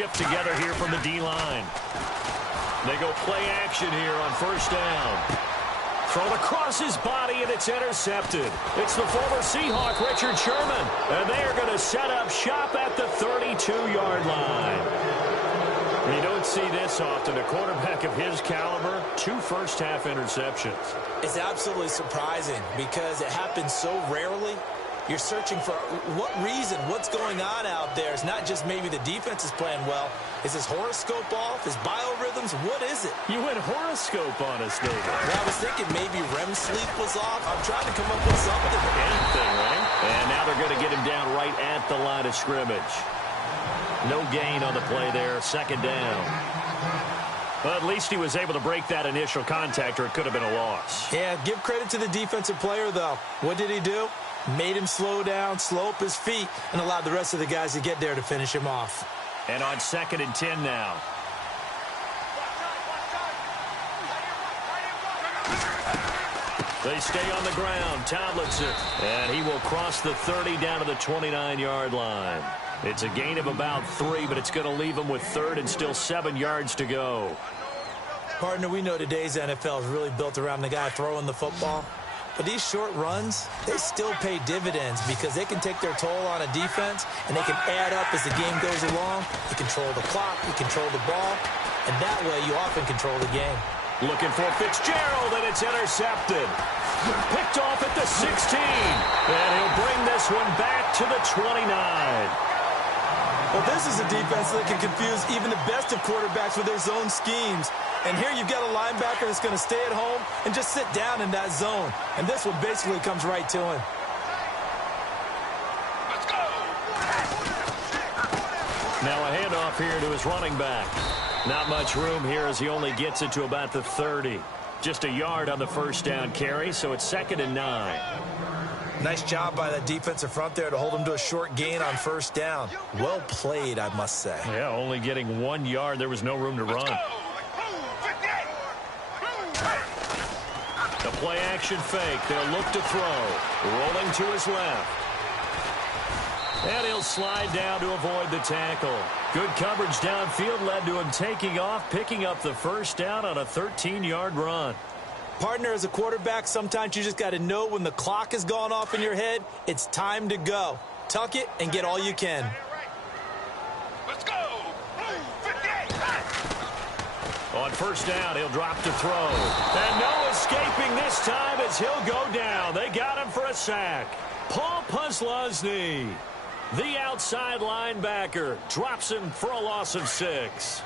shift together here from the D-line. They go play action here on first down. Thrown across his body, and it's intercepted. It's the former Seahawk, Richard Sherman. And they are going to set up shop at the 32-yard line. You don't see this often. A quarterback of his caliber, 2 first-half interceptions. It's absolutely surprising because it happens so rarely. You're searching for what reason, what's going on out there. It's not just maybe the defense is playing well. Is his horoscope off? His biorhythms? What is it? You went horoscope on us, David. Well, I was thinking maybe REM sleep was off. I'm trying to come up with something. Anything, right? And now they're going to get him down right at the line of scrimmage. No gain on the play there. Second down. Well, at least he was able to break that initial contact, or it could have been a loss. Yeah, give credit to the defensive player, though. What did he do? Made him slow down, slow up his feet, and allowed the rest of the guys to get there to finish him off. And on 2nd and 10 now. They stay on the ground. Tomlinson. And he will cross the 30 down to the 29-yard line. It's a gain of about 3, but it's going to leave him with 3rd and still 7 yards to go. Partner, we know today's NFL is really built around the guy throwing the football. But these short runs, they still pay dividends because they can take their toll on a defense, and they can add up as the game goes along. You control the clock, you control the ball, and that way you often control the game. Looking for Fitzgerald, and it's intercepted. Picked off at the 16. And he'll bring this one back to the 29. Well, this is a defense that can confuse even the best of quarterbacks with their zone schemes. And here you've got a linebacker that's going to stay at home and just sit down in that zone. And this one basically comes right to him. Let's go. Now a handoff here to his running back. Not much room here as he only gets it to about the 30. Just a yard on the first down carry, so it's 2nd and 9. Nice job by the defensive front there to hold him to a short gain on first down. Well played, I must say. Yeah, only getting 1 yard. There was no room to run. The play action fake. They'll look to throw. Rolling to his left. And he'll slide down to avoid the tackle. Good coverage downfield led to him taking off, picking up the first down on a 13-yard run. Partner, as a quarterback, sometimes you just got to know when the clock has gone off in your head, it's time to go. Tuck it and get all you can. Let's go. On first down, he'll drop to throw. And no escaping this time as he'll go down. They got him for a sack. Paul Posluszny, the outside linebacker, drops him for a loss of 6.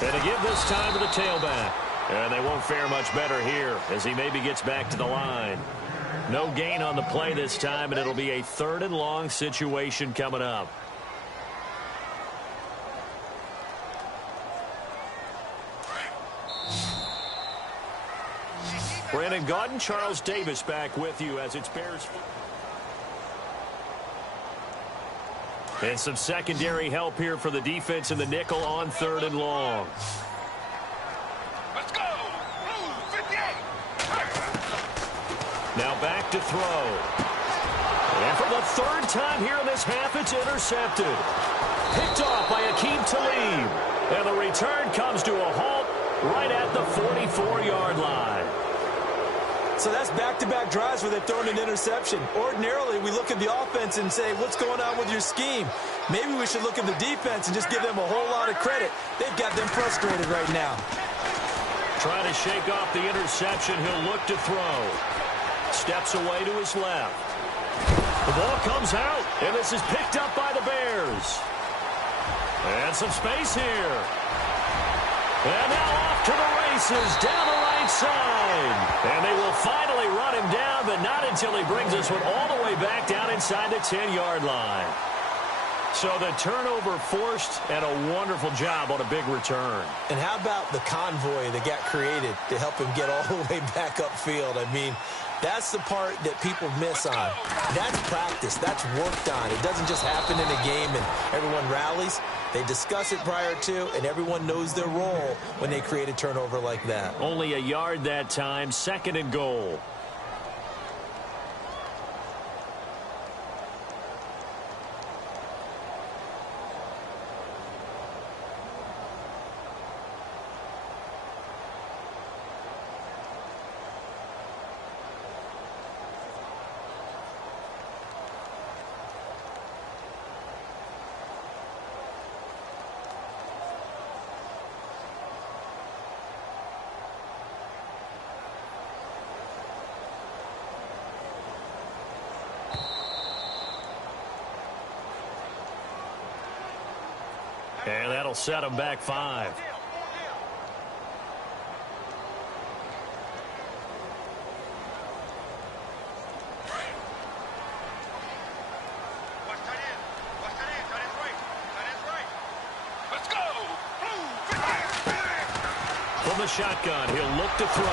And to give this time to the tailback. And they won't fare much better here as he maybe gets back to the line. No gain on the play this time, and it'll be a 3rd and long situation coming up. Brandon Gaudin, Charles Davis back with you as it's Bears. And some secondary help here for the defense in the nickel on 3rd and long. Let's go. Now back to throw. And for the 3rd time here in this half, it's intercepted. Picked off by Akeem Talib. And the return comes to a halt right at the 44-yard line. So that's back-to-back drives where they've thrown an interception. Ordinarily, we look at the offense and say, what's going on with your scheme? Maybe we should look at the defense and just give them a whole lot of credit. They've got them frustrated right now. Trying to shake off the interception. He'll look to throw. Steps away to his left. The ball comes out, and this is picked up by the Bears. And some space here. And now off to the races down the right side. And they will finally run him down, but not until he brings this one all the way back down inside the 10-yard line. So the turnover forced, and a wonderful job on a big return. And how about the convoy that got created to help him get all the way back upfield? I mean, that's the part that people miss on. That's practice. That's worked on. It doesn't just happen in a game and everyone rallies. They discuss it prior to, and everyone knows their role when they create a turnover like that. Only a yard that time, 2nd and goal. And that'll set him back 5. From the shotgun, he'll look to throw.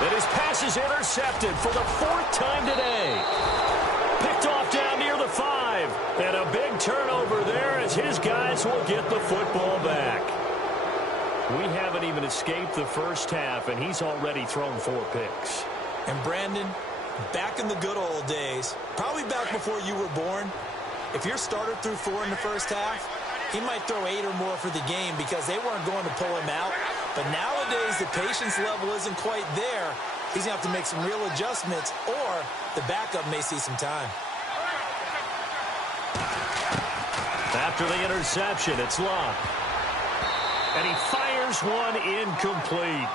And his pass is intercepted for the 4th time today. Picked off down near the 5. And a big turnover there as his guys will get the football back. We haven't even escaped the first half, and he's already thrown 4 picks. And Brandon, back in the good old days, probably back before you were born, if your starter threw 4 in the first half, he might throw 8 or more for the game because they weren't going to pull him out. But nowadays, the patience level isn't quite there. He's going to have to make some real adjustments, or the backup may see some time. After the interception, it's Luck. And he fires one incomplete.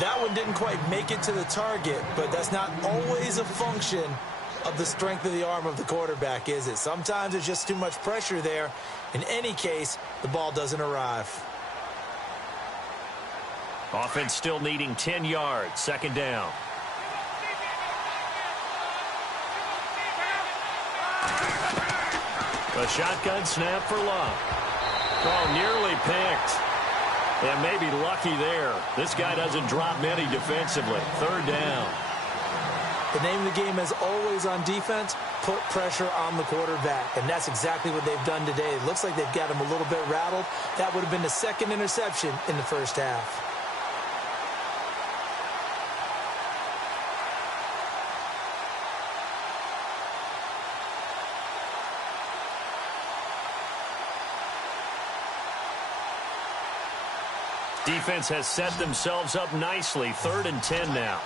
That one didn't quite make it to the target, but that's not always a function of the strength of the arm of the quarterback, is it? Sometimes there's just too much pressure there. In any case, the ball doesn't arrive. Offense still needing 10 yards. 2nd down. A shotgun snap for Luck. Oh, nearly picked. And maybe lucky there. This guy doesn't drop many defensively. 3rd down. The name of the game is always on defense, put pressure on the quarterback. And that's exactly what they've done today. It looks like they've got him a little bit rattled. That would have been the 2nd interception in the first half. Defense has set themselves up nicely. 3rd and 10 now.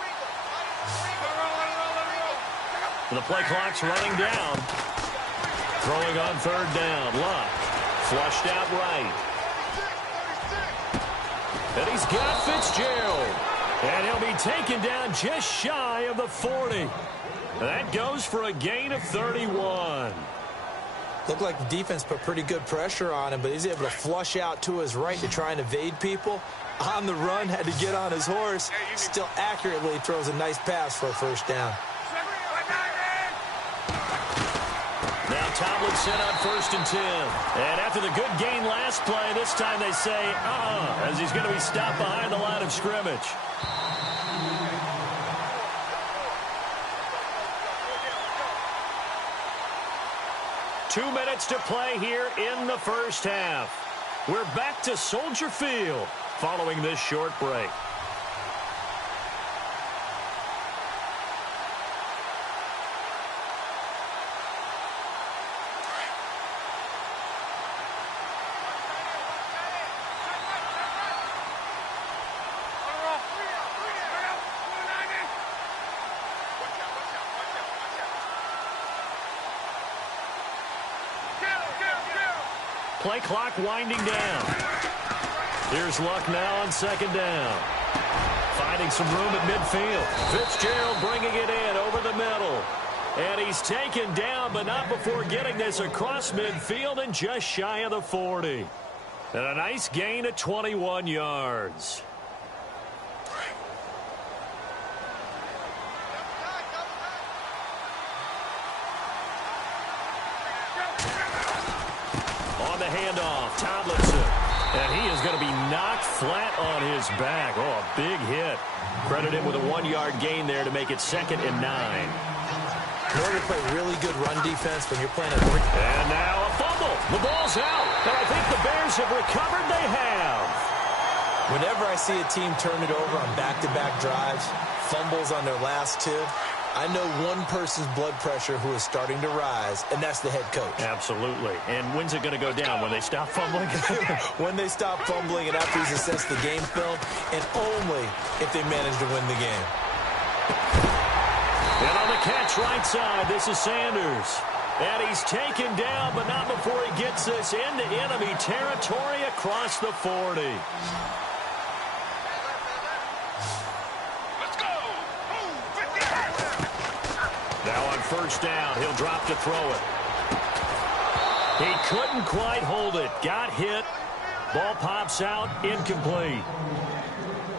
The play clock's running down. Throwing on 3rd down. Luck. Flushed out right. And he's got Fitzgerald. And he'll be taken down just shy of the 40. That goes for a gain of 31. Looked like the defense put pretty good pressure on him, but he's able to flush out to his right to try and evade people. On the run, had to get on his horse. Still accurately throws a nice pass for a 1st down. Now Tomlinson on 1st and 10. And after the good gain last play, this time they say, as he's going to be stopped behind the line of scrimmage. Two minutes to play here in the first half. We're back to Soldier Field following this short break. Play clock winding down. Here's Luck now on 2nd down. Finding some room at midfield. Fitzgerald bringing it in over the middle. And he's taken down, but not before getting this across midfield and just shy of the 40. And a nice gain of 21 yards. On the handoff, Tomlinson. And he is going to be knocked flat on his back. Oh, a big hit. Credit him with a 1-yard gain there to make it 2nd and 9. In order to play really good run defense when you're playing a... And now a fumble. The ball's out. And I think the Bears have recovered. They have. Whenever I see a team turn it over on back-to-back drives, fumbles on their last 2, I know one person's blood pressure who is starting to rise, and that's the head coach. Absolutely. And when's it going to go down? When they stop fumbling? When they stop fumbling and after he's assessed the game film, and only if they manage to win the game. And on the catch right side, this is Sanders. And he's taken down, but not before he gets this into enemy territory across the 40. Now on 1st down, he'll drop to throw it. He couldn't quite hold it. Got hit Ball pops out, incomplete.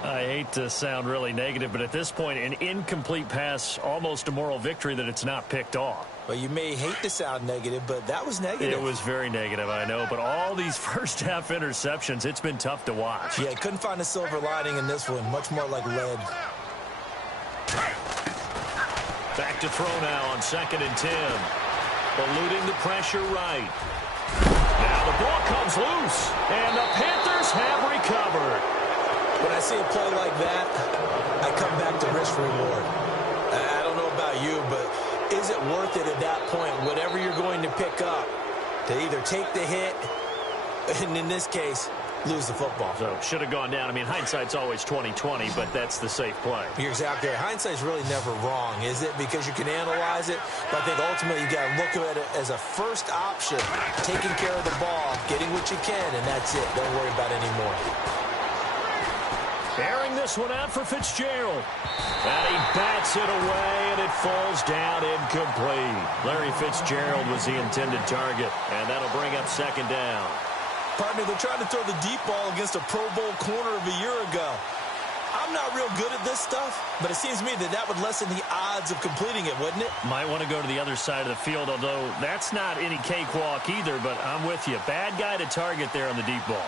I hate to sound really negative, but at this point, an incomplete pass, almost a moral victory that it's not picked off. Well, you may hate to sound negative, but that was negative. It was very negative, I know, but all these first-half interceptions, it's been tough to watch. Yeah, couldn't find a silver lining in this one, much more like lead. Back to throw now on 2nd and 10. Eluding the pressure right. Now the ball comes loose, and the Panthers have recovered. When I see a play like that, I come back to risk reward. I don't know about you, but is it worth it at that point, whatever you're going to pick up, to either take the hit, and in this case, lose the football? So should have gone down. I mean, hindsight's always 20/20, but that's the safe play. You're exactly right. Hindsight's really never wrong, is it? Because you can analyze it, but I think ultimately you got to look at it as a first option, taking care of the ball, getting what you can, and that's it. Don't worry about it anymore. Airing this one out for Fitzgerald. And he bats it away, and it falls down incomplete. Larry Fitzgerald was the intended target, and that'll bring up 2nd down. Partner, they're trying to throw the deep ball against a Pro Bowl corner of a year ago. I'm not real good at this stuff, but it seems to me that that would lessen the odds of completing it, wouldn't it? Might want to go to the other side of the field, although that's not any cakewalk either, but I'm with you. Bad guy to target there on the deep ball.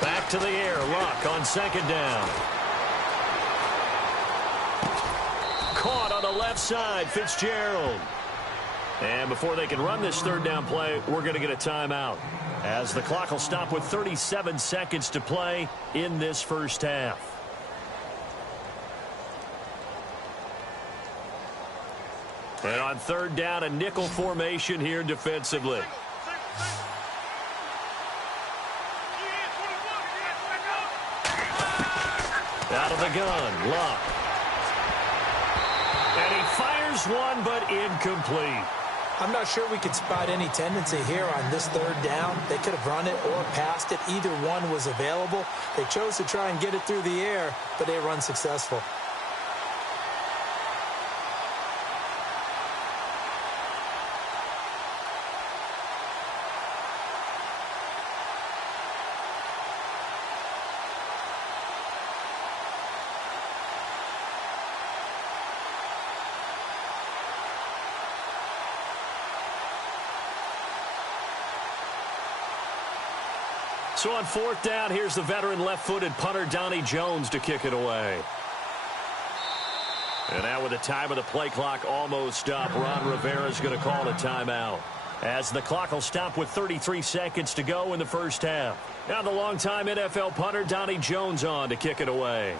Back to the air, Luck on 2nd down. Caught on the left side, Fitzgerald. And before they can run this 3rd down play, we're going to get a timeout, as the clock will stop with 37 seconds to play in this first half. And on 3rd down, a nickel formation here defensively. Out of the gun, Luck. And he fires one, but incomplete. I'm not sure we could spot any tendency here on this 3rd down. They could have run it or passed it. Either one was available. They chose to try and get it through the air, but they were unsuccessful. So on 4th down, here's the veteran left-footed punter Donnie Jones to kick it away. And now with the time of the play clock almost up, Ron Rivera's going to call a timeout, as the clock will stop with 33 seconds to go in the first half. Now the longtime NFL punter Donnie Jones on to kick it away.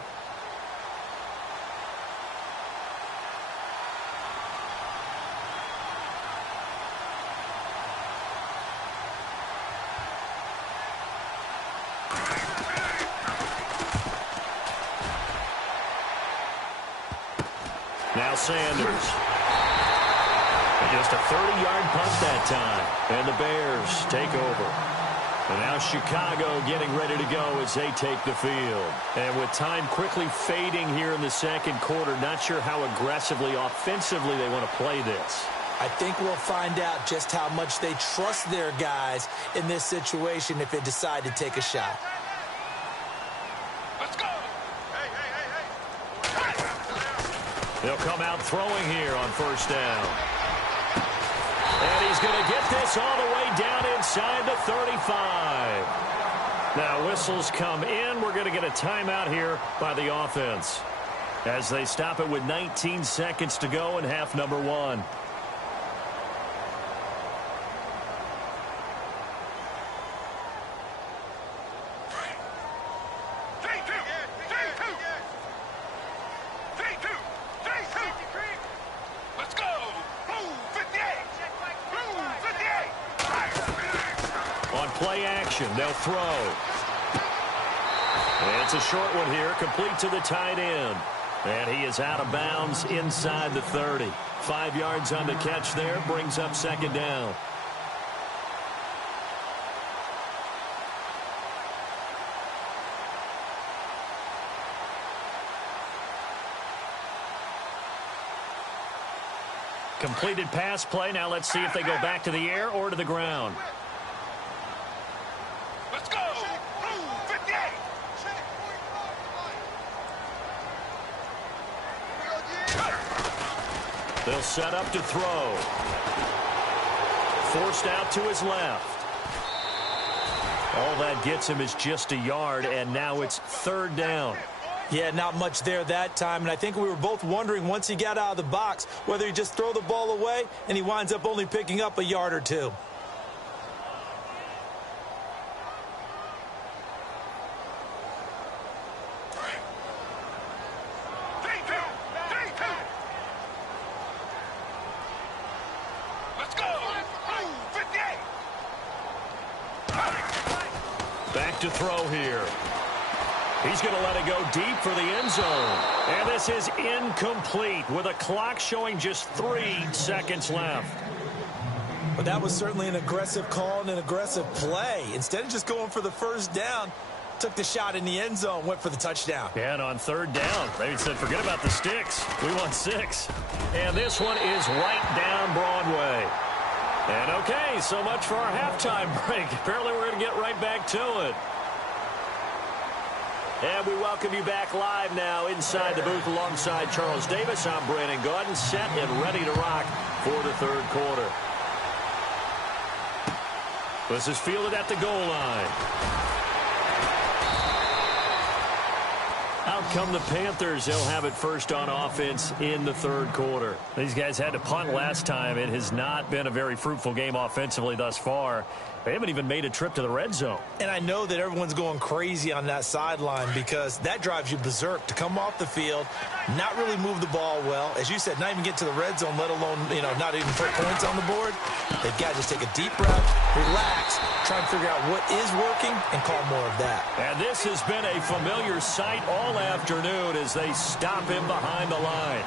Now Sanders. Just a 30-yard punt that time. And the Bears take over. And now Chicago getting ready to go as they take the field. And with time quickly fading here in the 2nd quarter, not sure how aggressively, offensively they want to play this. I think we'll find out just how much they trust their guys in this situation if they decide to take a shot. Let's go. They'll come out throwing here on 1st down. And he's going to get this all the way down inside the 35. Now whistles come in. We're going to get a timeout here by the offense, as they stop it with 19 seconds to go in half number 1. Play action, they'll throw. And it's a short one here, complete to the tight end. And he is out of bounds inside the 30. 5 yards on the catch there, brings up 2nd down. Completed pass play. Now let's see if they go back to the air or to the ground. Let's go. 58. They'll set up to throw. Forced out to his left. All that gets him is just a yard, and now it's third down. Yeah, not much there that time, and I think we were both wondering once he got out of the box whether he just throw the ball away and he winds up only picking up a yard or two. Let's go. 58. Back to throw here. He's going to let it go deep for the end zone. And this is incomplete with a clock showing just 3 seconds left. But that was certainly an aggressive call and an aggressive play. Instead of just going for the first down, took the shot in the end zone, went for the touchdown. And on third down, they said, forget about the sticks. We want 6. And this one is right down Broadway. And okay, so much for our halftime break. Apparently we're going to get right back to it. And we welcome you back live now inside the booth alongside Charles Davis. I'm Brandon Gaudin, set and ready to rock for the third quarter. This is fielded at the goal line. Out come the Panthers. They'll have it first on offense in the third quarter. These guys had to punt last time. It has not been a very fruitful game offensively thus far. They haven't even made a trip to the red zone. And I know that everyone's going crazy on that sideline because that drives you berserk to come off the field, not really move the ball well. As you said, not even get to the red zone, let alone, not even put points on the board. They've got to just take a deep breath, relax, try and figure out what is working and call more of that. And this has been a familiar sight all afternoon as they stop him behind the line.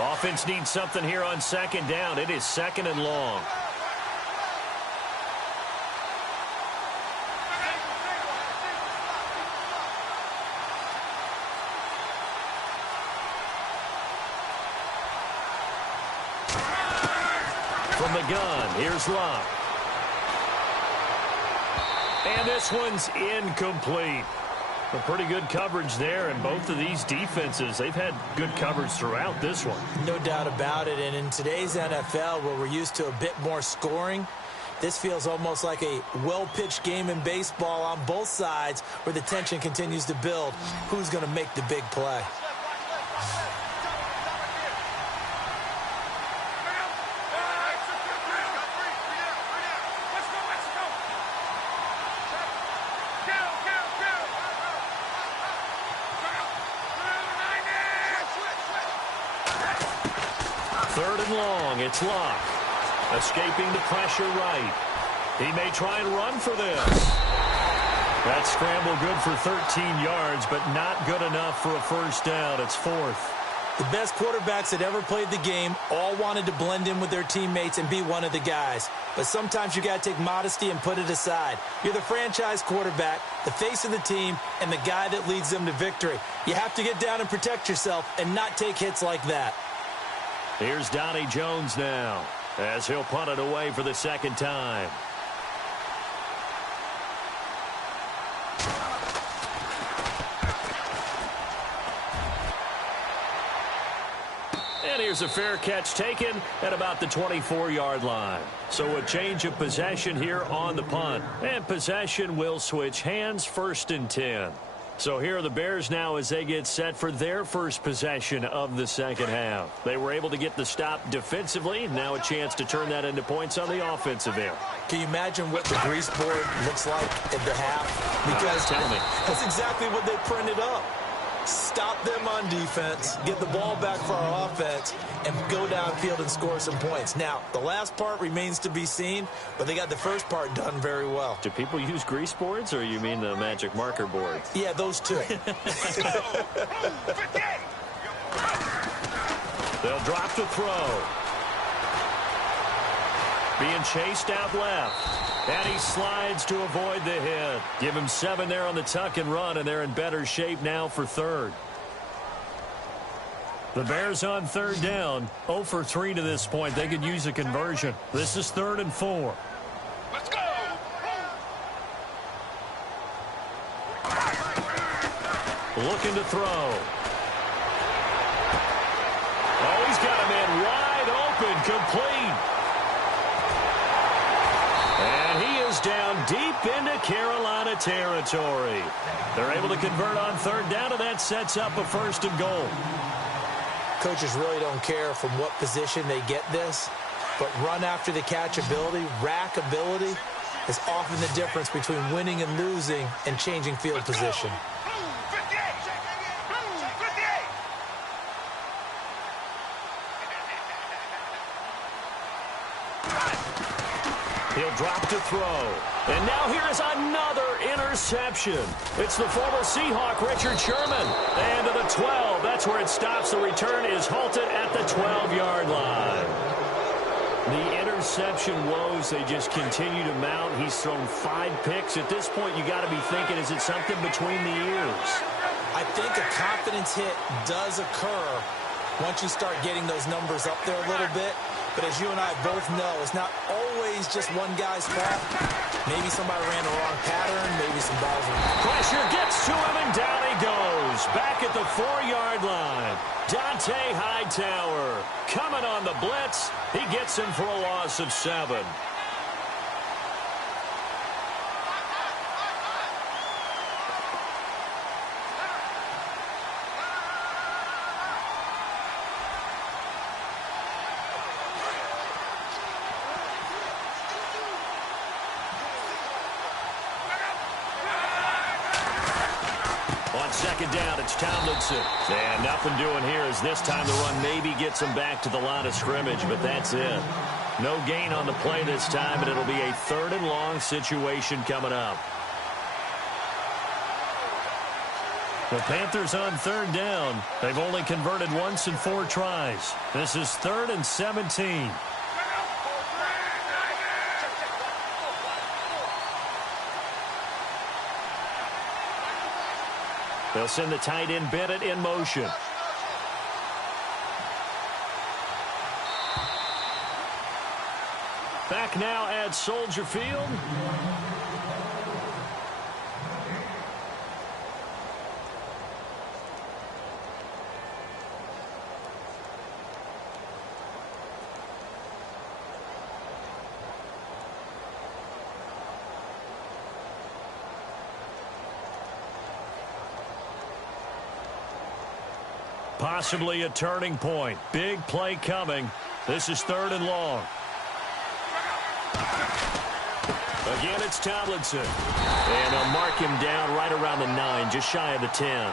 Offense needs something here on second down. It is second and long. From the gun, here's Luck. And this one's incomplete. A pretty good coverage there, and both of these defenses, they've had good coverage throughout this one. No doubt about it, and in today's NFL, where we're used to a bit more scoring, this feels almost like a well-pitched game in baseball on both sides where the tension continues to build. Who's going to make the big play? Third and long, it's Luck. Escaping the pressure right. He may try and run for this. That scramble good for 13 yards, but not good enough for a first down. It's fourth. The best quarterbacks that ever played the game all wanted to blend in with their teammates and be one of the guys. But sometimes you got to take modesty and put it aside. You're the franchise quarterback, the face of the team, and the guy that leads them to victory. You have to get down and protect yourself and not take hits like that. Here's Donnie Jones now as he'll punt it away for the second time. And here's a fair catch taken at about the 24-yard line. So a change of possession here on the punt. And possession will switch hands, first and 10. So here are the Bears now as they get set for their first possession of the second half. They were able to get the stop defensively. Now a chance to turn that into points on the offensive end. Can you imagine what the grease board looks like at the half? Because tell me. That's exactly what they printed up. Stop them on defense, get the ball back for our offense, and go downfield and score some points. Now, the last part remains to be seen, but they got the first part done very well. Do people use grease boards, or you mean the magic marker board? Yeah, those two. They'll drop to throw. Being chased out left. And he slides to avoid the hit. Give him 7 there on the tuck and run, and they're in better shape now for third. The Bears on third down. 0 for 3 to this point. They could use a conversion. This is 3rd and 4. Let's go. Looking to throw. Oh, he's got a man wide open, complete. And he is down deep into Carolina territory. They're able to convert on third down, and that sets up a 1st and goal. Coaches really don't care from what position they get this, but run after the catch ability, rack ability, is often the difference between winning and losing and changing field position. He'll drop to throw. And now here is another interception. It's the former Seahawk, Richard Sherman. And to the 12. That's where it stops. The return is halted at the 12-yard line. The interception woes, they just continue to mount. He's thrown 5 picks. At this point, you got to be thinking, is it something between the ears? I think a confidence hit does occur once you start getting those numbers up there a little bit. But as you and I both know, it's not always just one guy's fault. Maybe somebody ran the wrong pattern. Maybe some balls were... Pressure gets to him, and down he goes. Back at the 4-yard line. Dante Hightower coming on the blitz. He gets him for a loss of 7. Second down, it's Tomlinson. And nothing doing here as this time the run maybe gets him back to the line of scrimmage, but that's it. No gain on the play this time, and it'll be a 3rd and long situation coming up. The Panthers on 3rd down. They've only converted once in 4 tries. This is 3rd and 17. They'll send the tight end Bennett in motion. Back now at Soldier Field. Possibly a turning point. Big play coming. This is 3rd and long. Again, it's Tomlinson. And they'll mark him down right around the 9, just shy of the 10.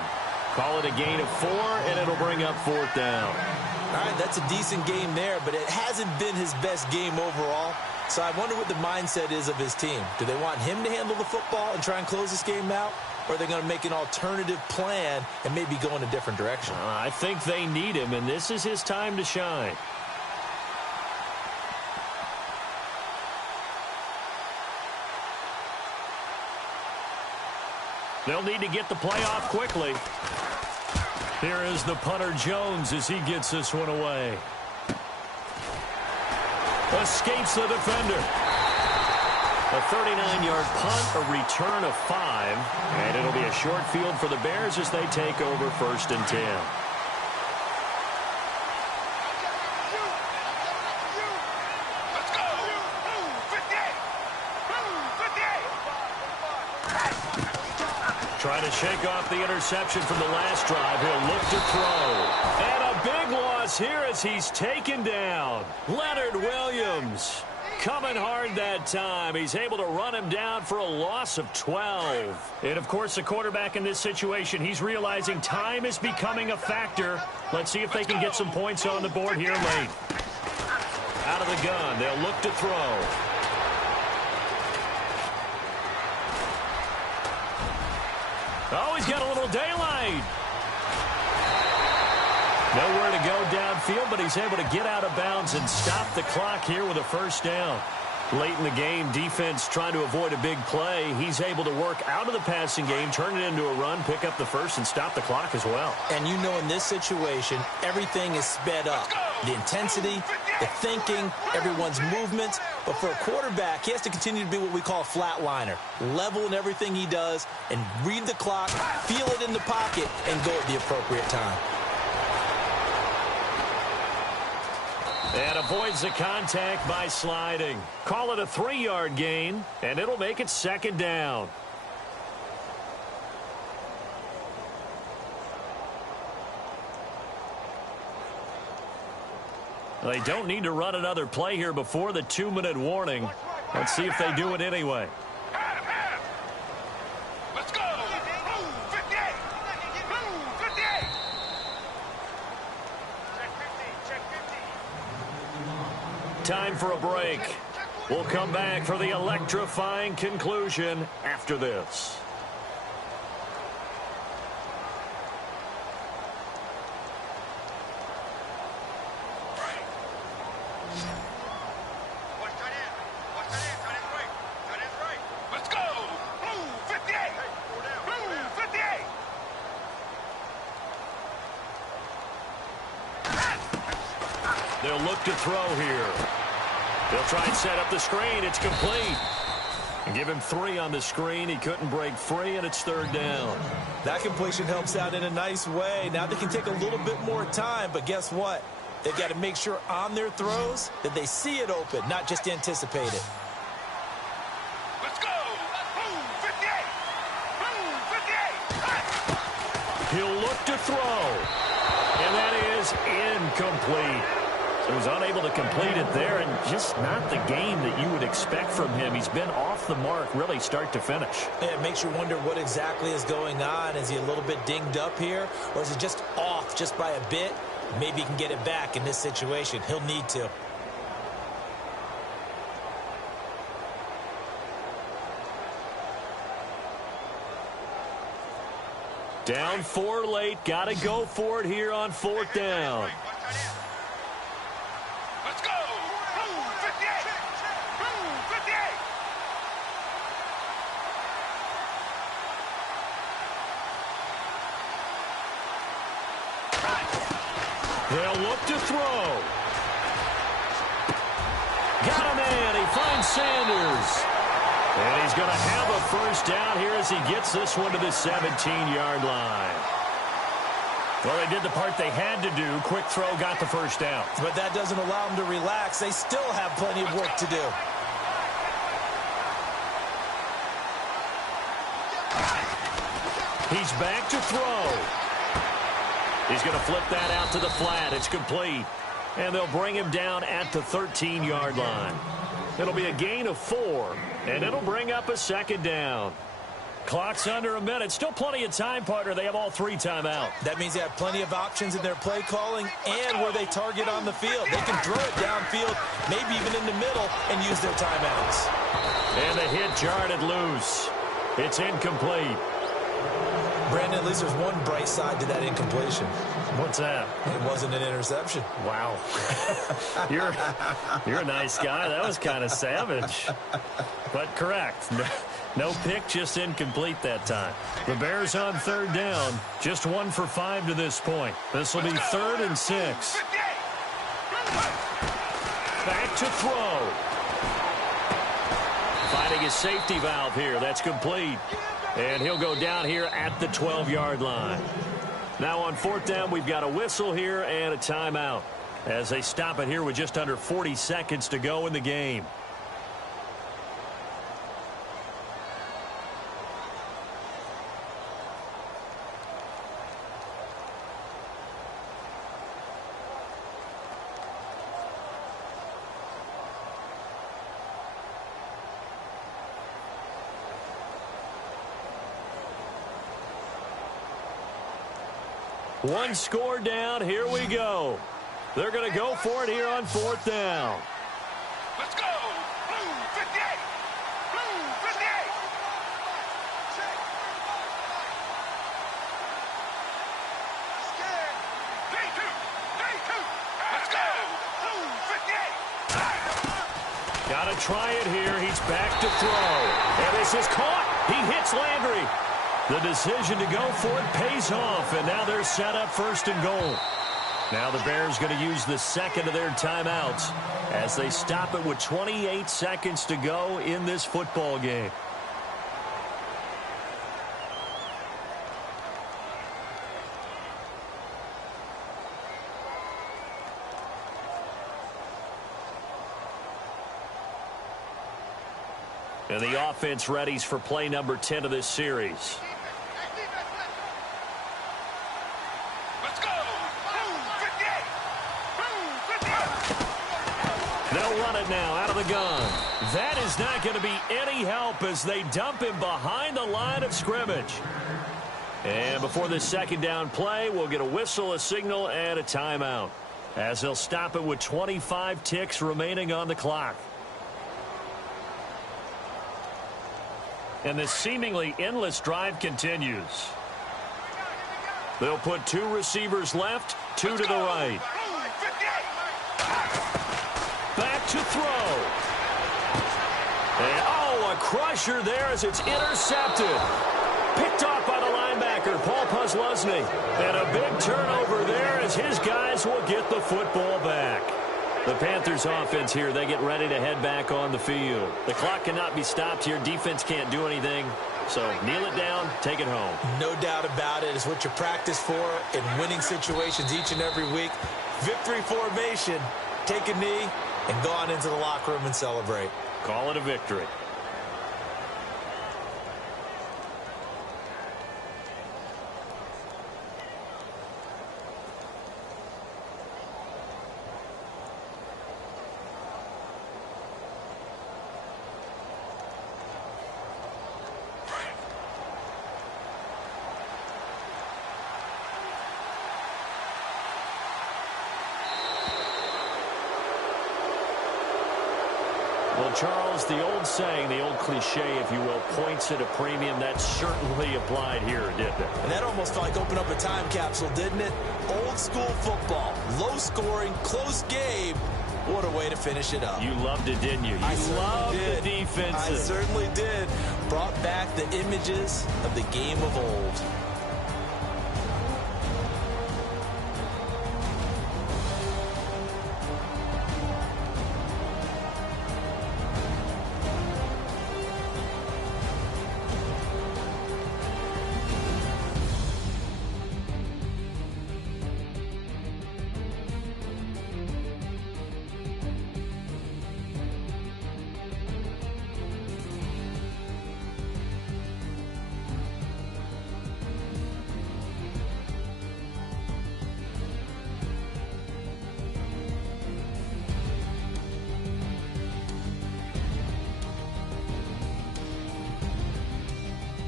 Call it a gain of 4, and it'll bring up 4th down. All right, that's a decent game there, but it hasn't been his best game overall. So I wonder what the mindset is of his team. Do they want him to handle the football and try and close this game out? Or are they going to make an alternative plan and maybe go in a different direction? I think they need him, and this is his time to shine. They'll need to get the play off quickly. Here is the punter Jones as he gets this one away. Escapes the defender. A 39-yard punt, a return of 5, and it'll be a short field for the Bears as they take over 1st and 10. Let's go. 58. Trying to shake off the interception from the last drive. He'll look to throw. And a big loss here as he's taken down. Leonard Williams. Coming hard that time. He's able to run him down for a loss of 12. And, of course, the quarterback in this situation, he's realizing time is becoming a factor. Let's see if they can get some points on the board here late. Out of the gun. They'll look to throw. Oh, he's got a little daylight. Nowhere to go downfield, but he's able to get out of bounds and stop the clock here with a first down. Late in the game, defense trying to avoid a big play. He's able to work out of the passing game, turn it into a run, pick up the first, and stop the clock as well. And you know in this situation, everything is sped up. The intensity, the thinking, everyone's movements. But for a quarterback, he has to continue to be what we call a flatliner. Level in everything he does and read the clock, feel it in the pocket, and go at the appropriate time. And avoids the contact by sliding. Call it a 3-yard gain, and it'll make it second down. They don't need to run another play here before the 2-minute warning. Let's see if they do it anyway. Let's go. Blue 58. Blue 58. Check 50. Time for a break. We'll come back for the electrifying conclusion after this. Let's go. Blue 58. Blue 58. They'll look to throw here. They'll try and set up the screen. It's complete. Give him 3 on the screen. He couldn't break free, and it's third down. That completion helps out in a nice way. Now they can take a little bit more time, but guess what? They've got to make sure on their throws that they see it open, not just anticipate it. Let's go. Blue 58. Blue 58. He'll look to throw. And that is incomplete. He was unable to complete it there, and just not the game that you would expect from him. He's been off the mark really start to finish. Yeah, it makes you wonder what exactly is going on. Is he a little bit dinged up here, or is it just off just by a bit? Maybe he can get it back in this situation. He'll need to. Down 4 late. Got to go for it here on 4th down. Let's go. Blue 58. Blue 58. They'll look to throw. Got him in. He finds Sanders. And he's going to have a first down here as he gets this one to the 17-yard line. Well, they did the part they had to do. Quick throw got the first down. But that doesn't allow them to relax. They still have plenty of work to do. He's back to throw. He's going to flip that out to the flat. It's complete. And they'll bring him down at the 13-yard line. It'll be a gain of 4, and it'll bring up a second down. Clock's under a minute. Still plenty of time, partner. They have all 3 timeouts. That means they have plenty of options in their play calling and where they target on the field. They can throw it downfield, maybe even in the middle, and use their timeouts. And the hit jarred it loose. It's incomplete. Brandon, at least there's one bright side to that incompletion. What's that? It wasn't an interception. Wow. You're a nice guy. That was kind of savage. But correct. No pick, just incomplete that time. The Bears on 3rd down. Just 1 for 5 to this point. This will be 3rd and 6. Back to throw. Finding his safety valve here. That's complete. And he'll go down here at the 12-yard line. Now on 4th down, we've got a whistle here and a timeout as they stop it here with just under 40 seconds to go in the game. One score down. Here we go. They're going to go for it here on 4th down. Let's go. Blue 58. Blue 58. Scared. Day 2. Got to try it here. He's back to throw. And this is caught. He hits Landry. The decision to go for it pays off, and now they're set up first and goal. Now the Bears going to use the second of their timeouts as they stop it with 28 seconds to go in this football game. And the offense readies for play number 10 of this series. Let's go. Boom, 58. Boom, 58. They'll run it now out of the gun. That is not going to be any help as they dump him behind the line of scrimmage. And before this second down play, we'll get a whistle, a signal, and a timeout, as they'll stop it with 25 ticks remaining on the clock. And this seemingly endless drive continues. They'll put 2 receivers left, 2 to the right. Back to throw. And, oh, a crusher there as it's intercepted. Picked off by the linebacker, Paul Posluszny. And a big turnover there as his guys will get the football back. The Panthers offense here, they get ready to head back on the field. The clock cannot be stopped here. Defense can't do anything. So kneel it down, take it home. No doubt about it. It's what you practice for in winning situations each and every week. Victory formation. Take a knee and go on into the locker room and celebrate. Call it a victory. Well, Charles, the old saying, the old cliche, if you will, points at a premium, that certainly applied here, didn't it? And that almost felt like opened up a time capsule, didn't it? Old school football, low scoring, close game. What a way to finish it up. You loved it, didn't you? You loved the defensive. I certainly did. Brought back the images of the game of old.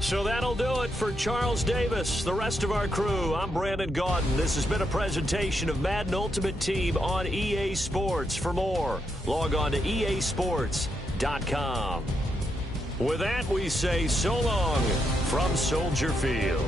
So that'll do it for Charles Davis, the rest of our crew. I'm Brandon Gaudin. This has been a presentation of Madden Ultimate Team on EA Sports. For more, log on to easports.com. With that, we say so long from Soldier Field.